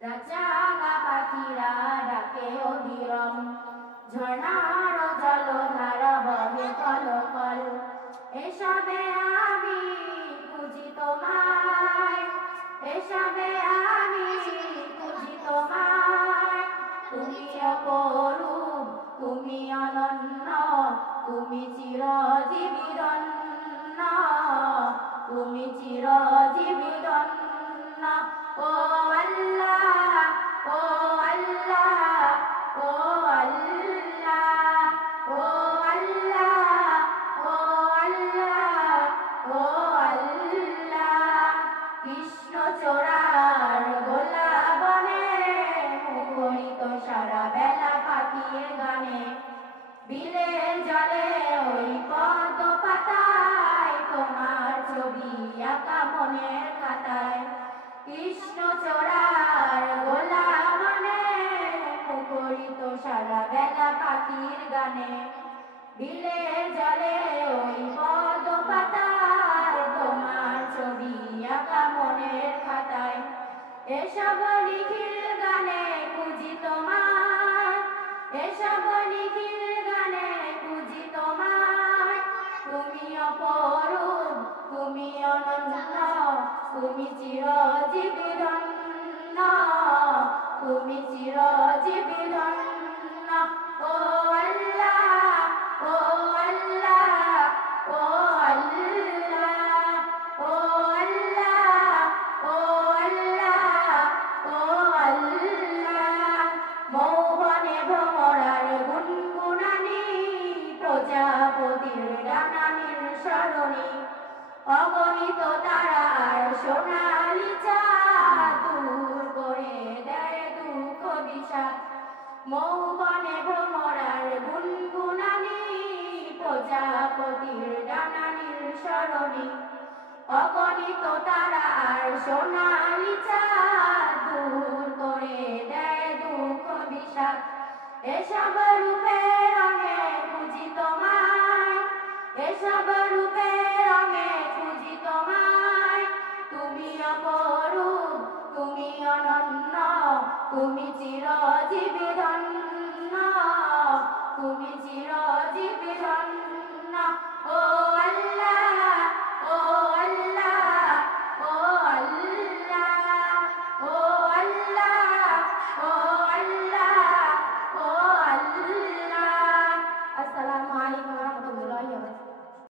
রাজাগা পাখিরা ডাকে অবিরম, ঝর্ণার জলধারা বহে কলকল। এসবে আমি খুঁজি তোমায়, এসবে আমি খুঁজি তোমায়। তুমি অপরূপ, তুমি অনন্য, তুমি চিরজীবী ধন্য, তুমি চিরজীবী ধন্য। ও আল্লাহ, ও আল্লাহ, ও আল্লাহ, ও আল্লাহ, ও আল্লাহ, ও আল্লাহ। কৃষ্ণচূড়ার গোলা বনে মুখরিত সারা বেলা পাখির গানে। বিলের জলে ওই পদ্ম পাতায় তোমার ছবি আঁকা মনের খাতায়। কৃষ্ণচূড়ার গোলা বনে মুখরিত সারা বেলা পাখির গানে। বিলের জলে ওই পদ্ম পাতায় তোমার ছবি আঁকা মনের খাতায়। এসব নিখিল গানে খুঁজি তোমায়, এসব নিখিল গানে খুঁজি তোমায়। তুমি অপরূপ, তুমি অনন্য, তুমি চিরজীবী ধন্য, তুমি চিরজীবী ধন্য। ও আল্লাহ, ও আল্লাহ, ও আল্লাহ, ও আল্লাহ, ও আল্লাহ, ও আল্লাহ। মৌবনে ভ্রমরার গুনগুনানি, প্রজাপতির ডানানির স্মরণী। অগণিত তারার সোনালি চাঁদ দূর করে দেয় দুঃখ বিষাদ। মৌবনে ভ্রমরার গুনগুনানি, প্রজাপতির ডানানির স্মরণী। অগণিত তারার সোনালি চাঁদ দূর করে দেয় দুঃখ বিষাদ। এসব রূপে রঙে খুঁজি তোমায়, এসব রূপে রঙে খুঁজি তোমায়। তুমি অপরূপ, তুমি অনন্য, তুমি চিরজীবী ধন্য, তুমি চির